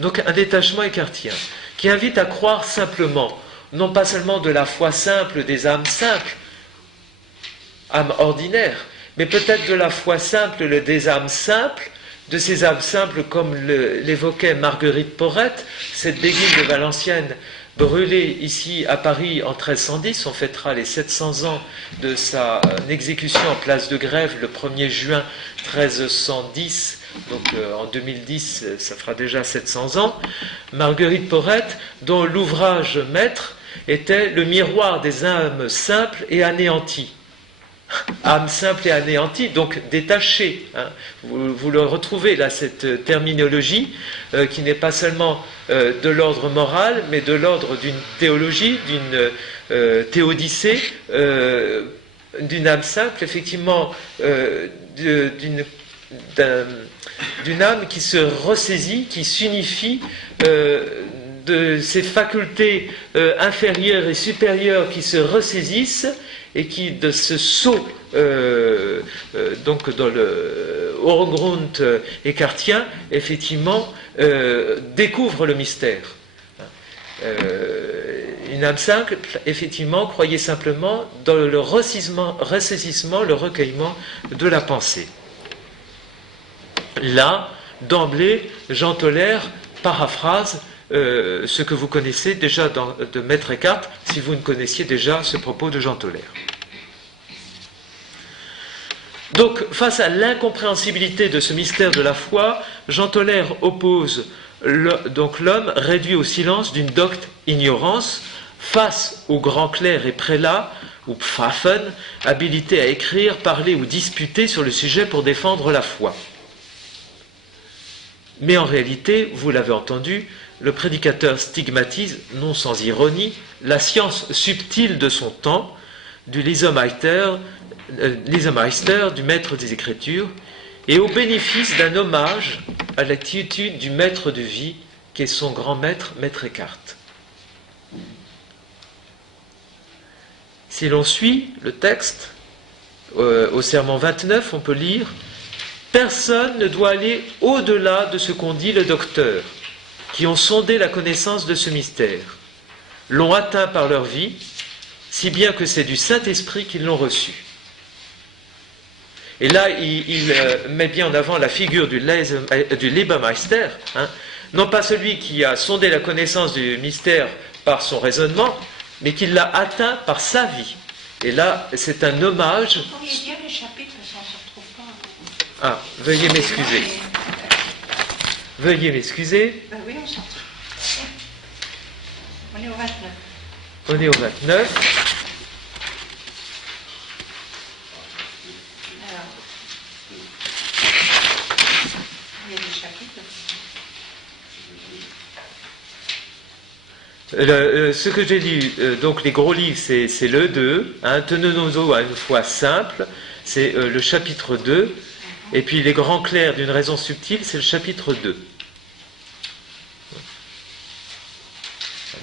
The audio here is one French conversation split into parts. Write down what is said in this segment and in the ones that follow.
Donc un détachement écartien, qui invite à croire simplement, non pas seulement de la foi simple des âmes simples, âmes ordinaires, mais peut-être de la foi simple des âmes simples, de ces âmes simples comme l'évoquait Marguerite Porrette, cette béguine de Valenciennes brûlée ici à Paris en 1310. On fêtera les 700 ans de sa exécution en place de Grève le 1er juin 1310, donc en 2010 ça fera déjà 700 ans. Marguerite Porrette, dont l'ouvrage maître était Le miroir des âmes simples et anéanties. Âme simple et anéantie, donc détachée. Hein. Vous le retrouvez là, cette terminologie qui n'est pas seulement de l'ordre moral, mais de l'ordre d'une théologie, d'une théodicée, d'une âme simple, effectivement, d'une âme qui se ressaisit, qui s'unifie de ses facultés inférieures et supérieures qui se ressaisissent et qui, de ce saut donc dans le Orgrund écartien, effectivement, découvre le mystère. Une âme simple, effectivement, croyait simplement dans le ressaisissement, le recueillement de la pensée. Là, d'emblée, Jean Toller paraphrase ce que vous connaissez déjà de Maître Eckhart, si vous ne connaissiez déjà ce propos de Jean Toller. Donc, face à l'incompréhensibilité de ce mystère de la foi, Jean Toller oppose donc l'homme réduit au silence d'une docte ignorance face aux grands clercs et prélats, ou pfaffen, habilités à écrire, parler ou disputer sur le sujet pour défendre la foi. Mais en réalité, vous l'avez entendu, le prédicateur stigmatise, non sans ironie, la science subtile de son temps, du Lesemeister, du maître des Écritures, et au bénéfice d'un hommage à l'attitude du maître de vie, qui est son grand maître, Maître Eckhart. Si l'on suit le texte, au sermon 29, on peut lire « Personne ne doit aller au-delà de ce qu'ont dit les docteurs, qui ont sondé la connaissance de ce mystère, l'ont atteint par leur vie, si bien que c'est du Saint-Esprit qu'ils l'ont reçu. » Et là, il met bien en avant la figure du Lebermeister, hein, non pas celui qui a sondé la connaissance du mystère par son raisonnement, mais qui l'a atteint par sa vie. Et là, c'est un hommage. Vous pourriez dire les chapitres, ça ne se retrouve pas. Ah, veuillez m'excuser. Veuillez m'excuser. Ben oui, on s'en retrouve. On est au 29. On est au 29. Alors, il y a des chapitres. Ce que j'ai lu, donc les gros livres, c'est le 2, hein, Tenons-nous à une foi simple, c'est le chapitre 2, et puis les grands clercs d'une raison subtile, c'est le chapitre 2.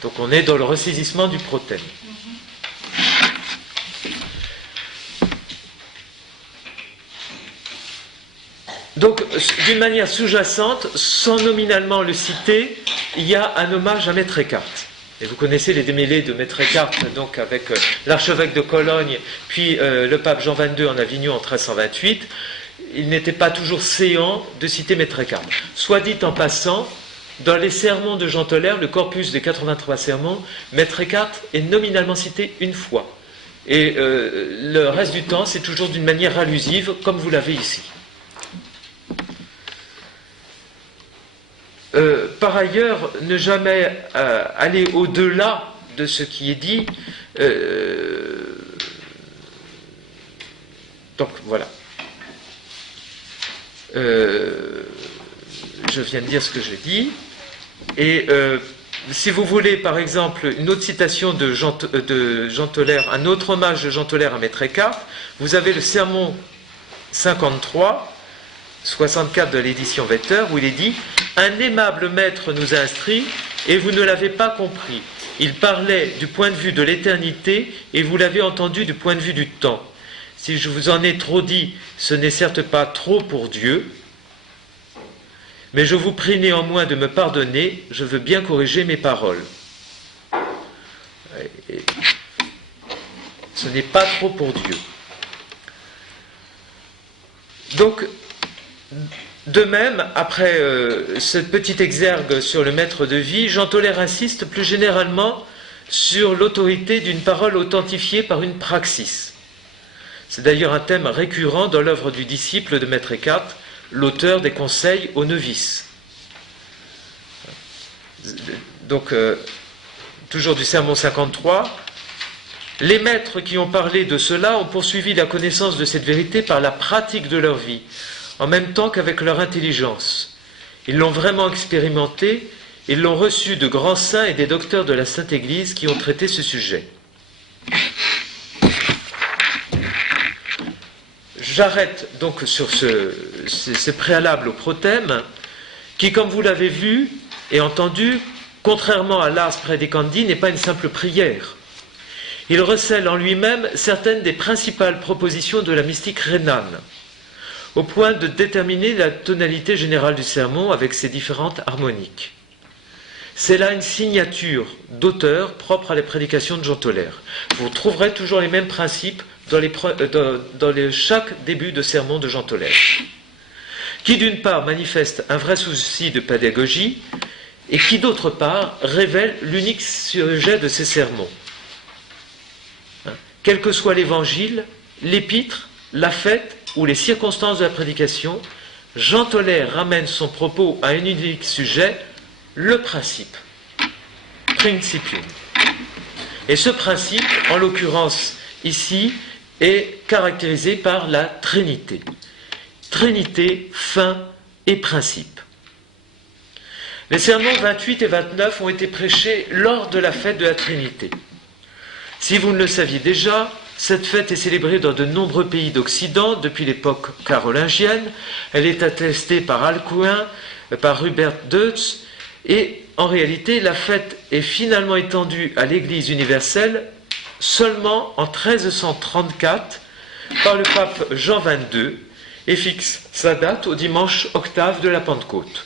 Donc on est dans le ressaisissement du prothème. Donc, d'une manière sous-jacente, sans nominalement le citer, il y a un hommage à Maître Eckhart. Et vous connaissez les démêlés de Maître Eckhart, donc avec l'archevêque de Cologne, puis le pape Jean XXII en Avignon en 1328. Il n'était pas toujours séant de citer Maître Eckhart. Soit dit en passant, dans les sermons de Jean Toller, le corpus des 83 sermons, Maître Eckhart est nominalement cité une fois. Et le reste du temps, c'est toujours d'une manière allusive, comme vous l'avez ici. Par ailleurs, ne jamais aller au-delà de ce qui est dit. Donc voilà. Je viens de dire ce que je dis. Et si vous voulez, par exemple, une autre citation de Jean Toller, un autre hommage de Jean Toller à Maître Eckhart, vous avez le sermon 53, 64 de l'édition Vetter, où il est dit « Un aimable maître nous a instruits, et vous ne l'avez pas compris. Il parlait du point de vue de l'éternité, et vous l'avez entendu du point de vue du temps. Si je vous en ai trop dit, ce n'est certes pas trop pour Dieu, Mais je vous prie néanmoins de me pardonner, je veux bien corriger mes paroles. Et ce n'est pas trop pour Dieu. Donc, de même, après ce petit exergue sur le maître de vie, Jean Tollaire insiste plus généralement sur l'autorité d'une parole authentifiée par une praxis. C'est d'ailleurs un thème récurrent dans l'œuvre du disciple de Maître Eckhart, l'auteur des conseils aux novices. Donc, toujours du sermon 53, les maîtres qui ont parlé de cela ont poursuivi la connaissance de cette vérité par la pratique de leur vie, en même temps qu'avec leur intelligence. Ils l'ont vraiment expérimenté, ils l'ont reçu de grands saints et des docteurs de la Sainte Église qui ont traité ce sujet. J'arrête donc sur ce préalable au prothème, qui, comme vous l'avez vu et entendu, contrairement à l'ars praedicandi, n'est pas une simple prière. Il recèle en lui-même certaines des principales propositions de la mystique rhénane, au point de déterminer la tonalité générale du sermon avec ses différentes harmoniques. C'est là une signature d'auteur propre à la prédication de Jean Tollaire. Vous trouverez toujours les mêmes principes dans chaque début de sermon de Jean Tollaire, qui d'une part manifeste un vrai souci de pédagogie et qui d'autre part révèle l'unique sujet de ses sermons. Quel que soit l'évangile, l'épître, la fête ou les circonstances de la prédication, Jean Tollaire ramène son propos à un unique sujet, le principe, principium. Et ce principe, en l'occurrence ici, est caractérisé par la Trinité. Trinité, fin et principe. Les sermons 28 et 29 ont été prêchés lors de la fête de la Trinité. Si vous ne le saviez déjà, cette fête est célébrée dans de nombreux pays d'Occident depuis l'époque carolingienne. Elle est attestée par Alcuin, par Hubert Deutz, et en réalité, la fête est finalement étendue à l'Église universelle seulement en 1334 par le pape Jean XXII et fixe sa date au dimanche octave de la Pentecôte.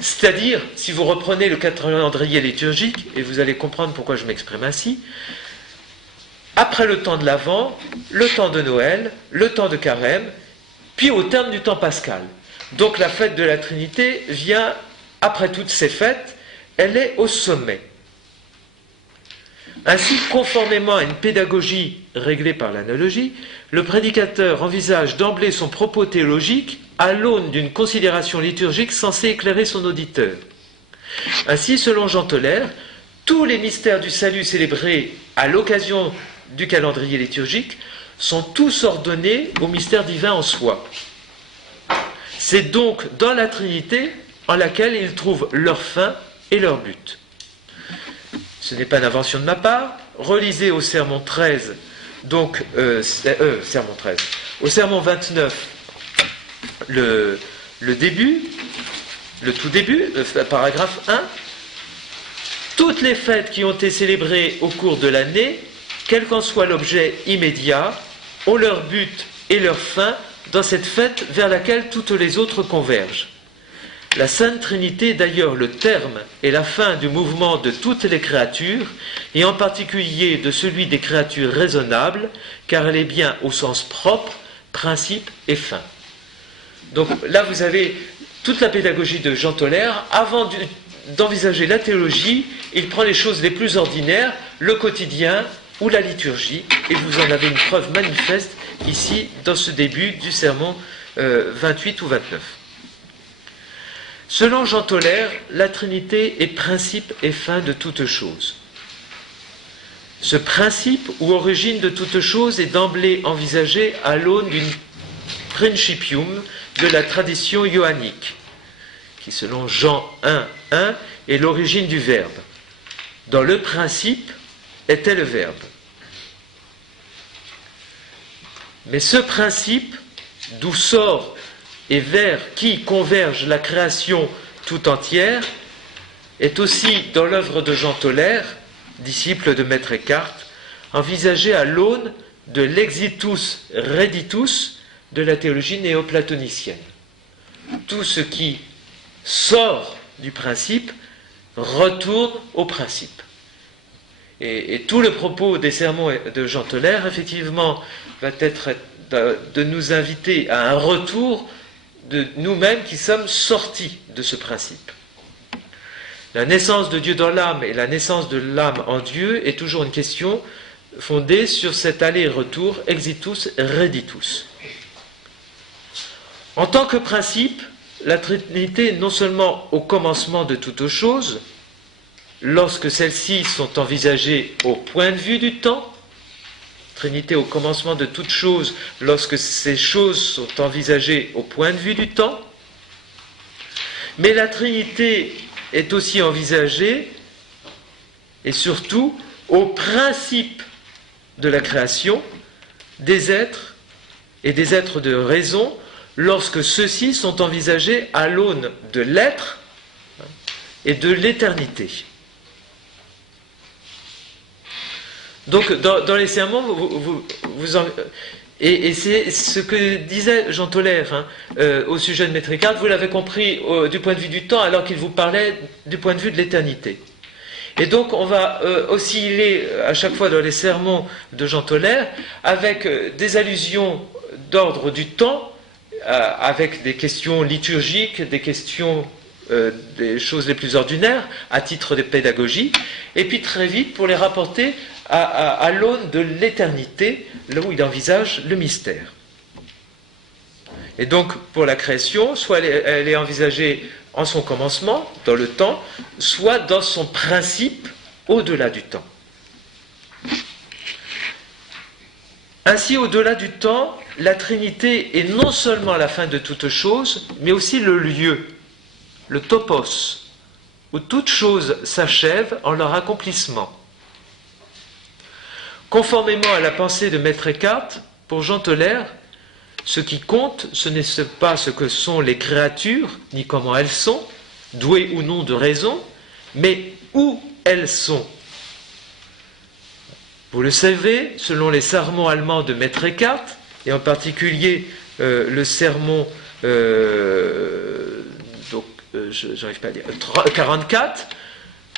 C'est-à-dire, si vous reprenez le calendrier liturgique, et vous allez comprendre pourquoi je m'exprime ainsi, après le temps de l'Avent, le temps de Noël, le temps de Carême, puis au terme du temps pascal. Donc la fête de la Trinité vient après toutes ces fêtes, elle est au sommet. Ainsi, conformément à une pédagogie réglée par l'analogie, le prédicateur envisage d'emblée son propos théologique à l'aune d'une considération liturgique censée éclairer son auditeur. Ainsi, selon Jean Tollaire, tous les mystères du salut célébrés à l'occasion du calendrier liturgique sont tous ordonnés au mystère divin en soi. C'est donc dans la Trinité en laquelle ils trouvent leur fin et leur but. Ce n'est pas une invention de ma part. Relisez au sermon 13, donc sermon 13, au sermon 29, le début, le tout début, paragraphe 1. Toutes les fêtes qui ont été célébrées au cours de l'année, quel qu'en soit l'objet immédiat, ont leur but et leur fin dans cette fête vers laquelle toutes les autres convergent. La Sainte Trinité est d'ailleurs le terme et la fin du mouvement de toutes les créatures, et en particulier de celui des créatures raisonnables, car elle est bien au sens propre, principe et fin. Donc là, vous avez toute la pédagogie de Jean Tollaire. Avant d'envisager la théologie, il prend les choses les plus ordinaires, le quotidien ou la liturgie, et vous en avez une preuve manifeste ici, dans ce début du sermon 28 ou 29. Selon Jean Tollaire, la Trinité est principe et fin de toute chose. Ce principe ou origine de toute chose est d'emblée envisagé à l'aune d'une principium de la tradition johannique, qui selon Jean 1:1 est l'origine du Verbe. Dans le principe était le Verbe. Mais ce principe, d'où sort et vers qui converge la création tout entière, est aussi, dans l'œuvre de Jean Tollaire, disciple de Maître Eckhart, envisagé à l'aune de l'exitus reditus de la théologie néoplatonicienne. tout ce qui sort du principe retourne au principe. Et tout le propos des sermons de Jean Tollaire, effectivement, va être de nous inviter à un retour de nous-mêmes qui sommes sortis de ce principe. La naissance de Dieu dans l'âme et la naissance de l'âme en Dieu est toujours une question fondée sur cet aller-retour exitus reditus. En tant que principe, la Trinité est non seulement au commencement de toutes choses, lorsque celles-ci sont envisagées au point de vue du temps, Trinité au commencement de toutes choses, lorsque ces choses sont envisagées au point de vue du temps, mais la Trinité est aussi envisagée, et surtout, au principe de la création des êtres et des êtres de raison, lorsque ceux-ci sont envisagés à l'aune de l'être et de l'éternité. Donc, dans les sermons, et c'est ce que disait Jean Tollaire au sujet de Maître Eckhart, vous l'avez compris du point de vue du temps, alors qu'il vous parlait du point de vue de l'éternité. Et donc, on va osciller à chaque fois dans les sermons de Jean Tollaire avec des allusions d'ordre du temps, avec des questions liturgiques, des questions des choses les plus ordinaires, à titre de pédagogie, et puis très vite pour les rapporter à l'aune de l'éternité, là où il envisage le mystère. Et donc, pour la création, soit elle est envisagée en son commencement, dans le temps, soit dans son principe, au-delà du temps. Ainsi, au-delà du temps, la Trinité est non seulement la fin de toute chose, mais aussi le lieu, le topos, où toute chose s'achève en leur accomplissement. Conformément à la pensée de Maître Eckhart, pour Jean Tollaire, ce qui compte, ce n'est pas ce que sont les créatures, ni comment elles sont, douées ou non de raison, mais où elles sont. Vous le savez, selon les sermons allemands de Maître Eckhart, et en particulier le sermon j'arrive pas à dire, 44,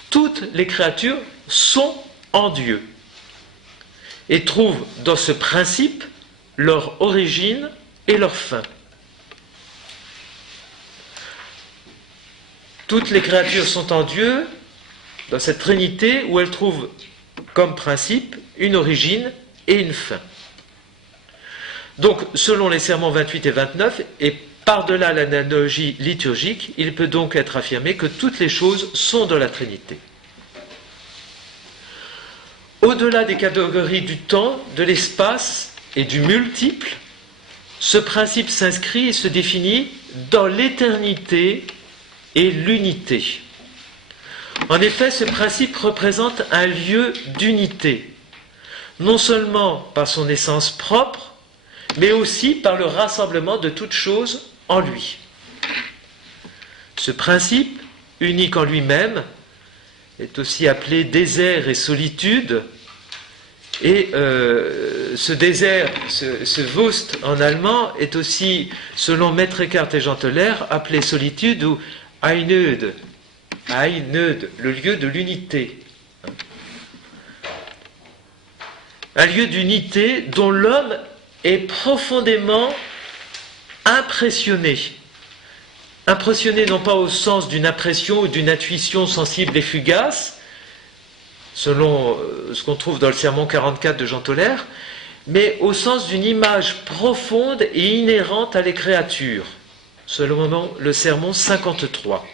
toutes les créatures sont en Dieu et trouvent dans ce principe leur origine et leur fin. Toutes les créatures sont en Dieu, dans cette Trinité où elles trouvent comme principe une origine et une fin. Donc, selon les sermons 28 et 29, et par-delà l'analogie liturgique, il peut donc être affirmé que toutes les choses sont dans la Trinité. Au-delà des catégories du temps, de l'espace et du multiple, ce principe s'inscrit et se définit dans l'éternité et l'unité. En effet, ce principe représente un lieu d'unité, non seulement par son essence propre, mais aussi par le rassemblement de toutes choses en lui. Ce principe, unique en lui-même, est aussi appelé désert et solitude, et ce désert, ce Wust en allemand, est aussi, selon Maître Eckhart et Jean Tollaire, appelé solitude ou Einöde, le lieu de l'unité. Un lieu d'unité dont l'homme est profondément impressionné. Impressionné non pas au sens d'une impression ou d'une intuition sensible et fugace, selon ce qu'on trouve dans le sermon 44 de Jean Tollaire, mais au sens d'une image profonde et inhérente à les créatures, selon le sermon 53.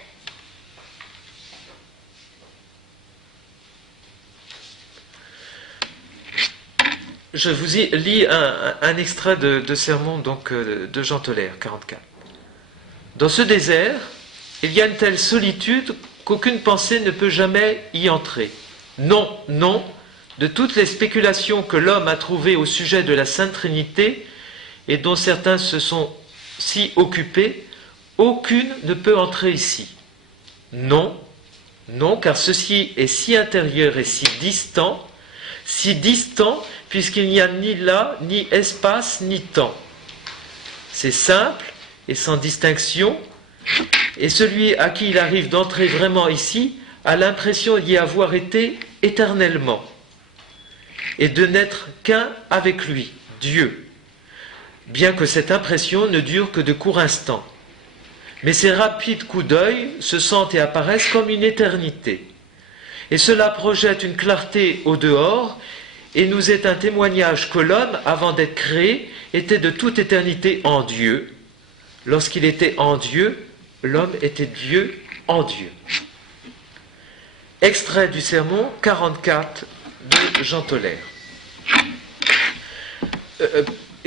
Je vous lis un extrait de sermon donc, de Jean Tollaire, 44. Dans ce désert, il y a une telle solitude qu'aucune pensée ne peut jamais y entrer. Non, non, de toutes les spéculations que l'homme a trouvées au sujet de la Sainte Trinité, et dont certains se sont si occupés, aucune ne peut entrer ici. Non, non, car ceci est si intérieur et si distant puisqu'il n'y a ni là, ni espace, ni temps. C'est simple et sans distinction, Et celui à qui il arrive d'entrer vraiment ici a l'impression d'y avoir été éternellement et de n'être qu'un avec lui, Dieu, bien que cette impression ne dure que de courts instants. Mais ces rapides coups d'œil se sentent et apparaissent comme une éternité. Et cela projette une clarté au dehors et nous est un témoignage que l'homme, avant d'être créé, était de toute éternité en Dieu. Lorsqu'il était en Dieu, l'homme était Dieu en Dieu. Extrait du sermon 44 de Jean Toller,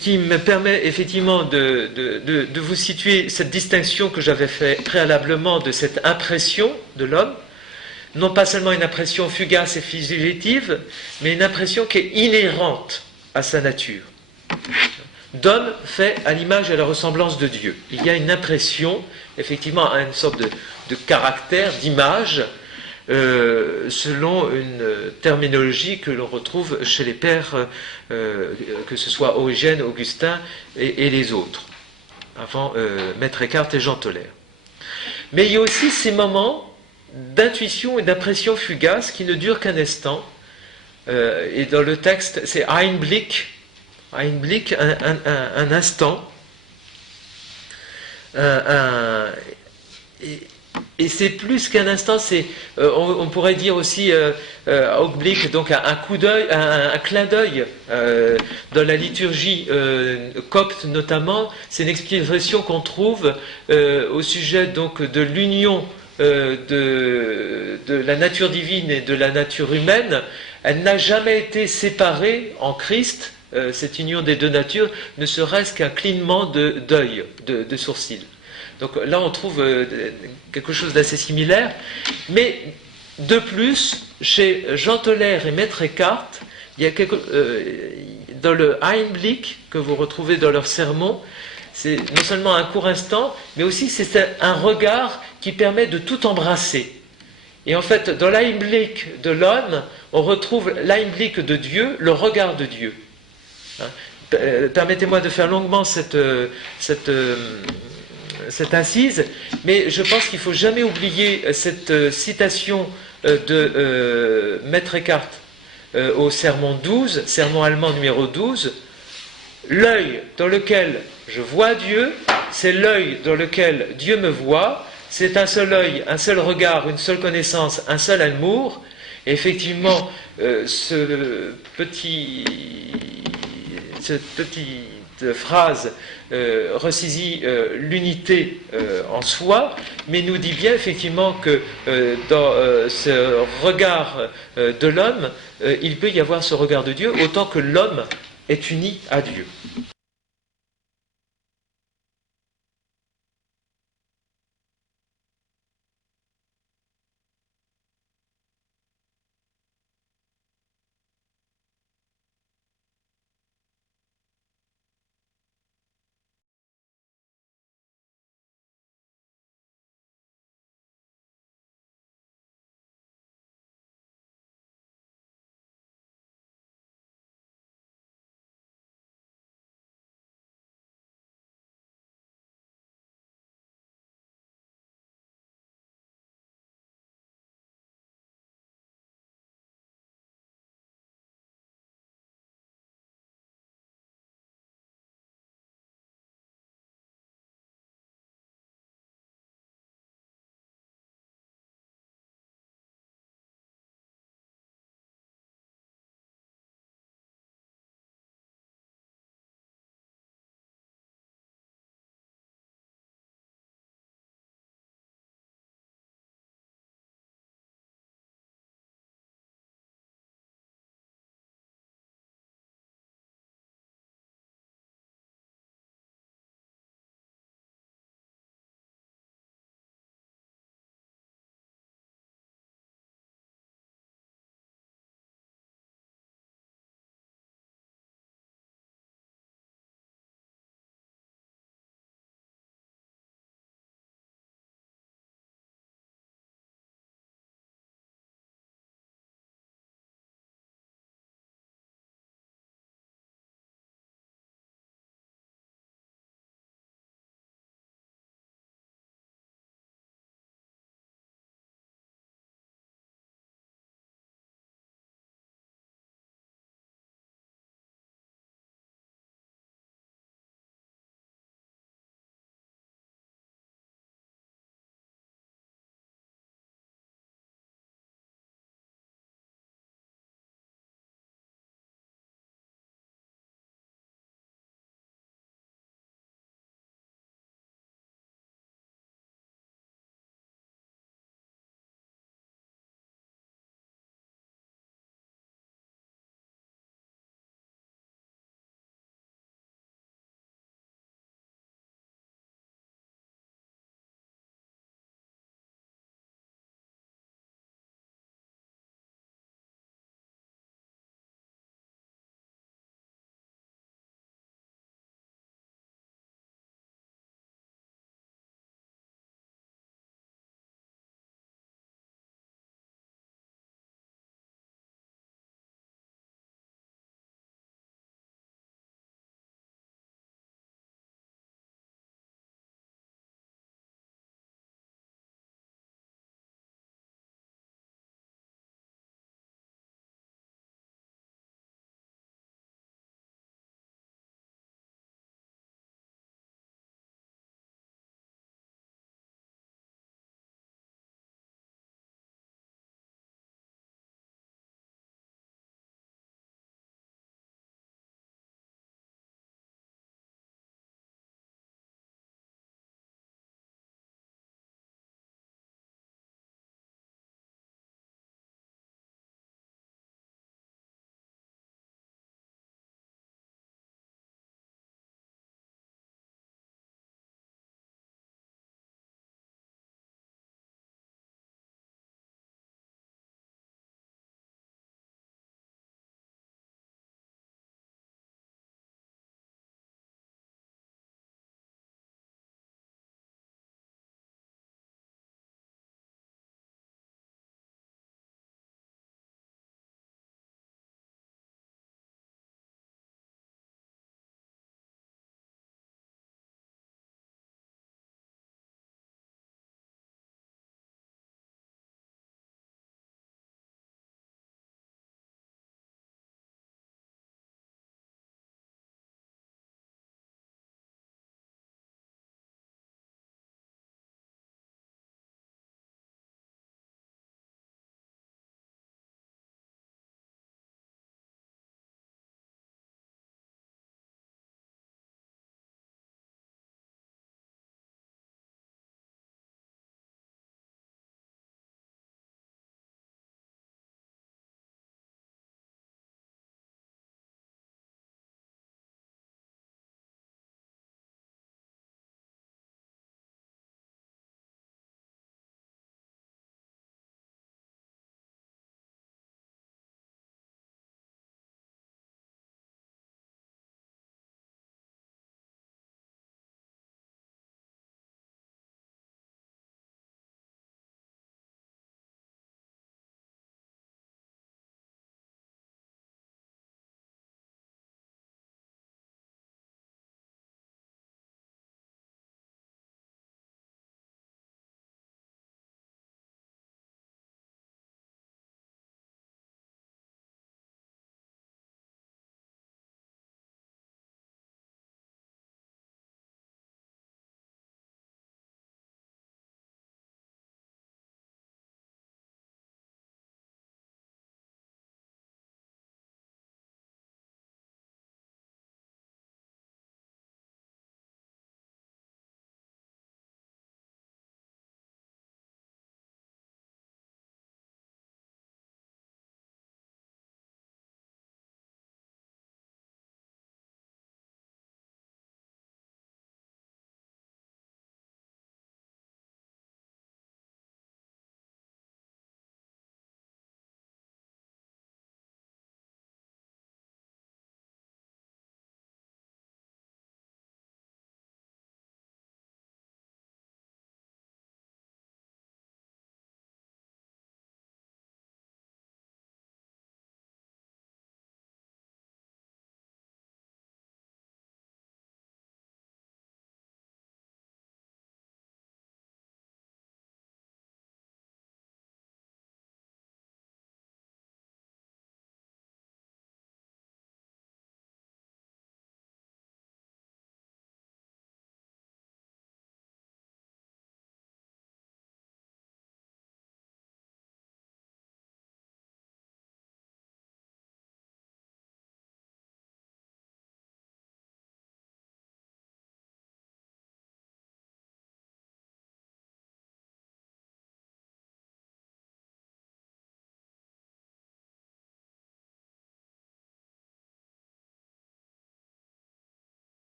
qui me permet effectivement de vous situer cette distinction que j'avais faite préalablement de cette impression de l'homme, non pas seulement une impression fugace et fugitive, mais une impression qui est inhérente à sa nature. D'homme fait à l'image et à la ressemblance de Dieu. Il y a une impression, effectivement, à une sorte de caractère, d'image, selon une terminologie que l'on retrouve chez les pères, que ce soit Origène, Augustin et les autres, avant Maître Eckhart et Jean Toller. Mais il y a aussi ces moments d'intuition et d'impression fugace qui ne durent qu'un instant, et dans le texte c'est Einblick, un instant, et c'est plus qu'un instant, on pourrait dire aussi Augenblick, donc un coup d'œil, un clin d'œil. Dans la liturgie copte notamment, c'est une expression qu'on trouve au sujet donc de l'union de la nature divine et de la nature humaine. Elle n'a jamais été séparée en Christ. Cette union des deux natures, ne serait-ce qu'un clignement d'œil, de sourcils. Donc là, on trouve quelque chose d'assez similaire. Mais de plus, chez Jean Toller et Maître Eckhart, il y a dans le Einblick que vous retrouvez dans leur sermon, c'est non seulement un court instant, mais aussi c'est un regard qui permet de tout embrasser. Et en fait, dans l'Einblick de l'homme, on retrouve l'Einblick de Dieu, le regard de Dieu. Permettez-moi de faire longuement cette incise, mais je pense qu'il ne faut jamais oublier cette citation de Maître Eckhart au sermon 12, sermon allemand numéro 12. L'œil dans lequel je vois Dieu, c'est l'œil dans lequel Dieu me voit, c'est un seul œil, un seul regard, une seule connaissance, un seul amour. Et effectivement, cette petite phrase ressaisit l'unité en soi, mais nous dit bien effectivement que dans ce regard de l'homme, il peut y avoir ce regard de Dieu, autant que l'homme est uni à Dieu.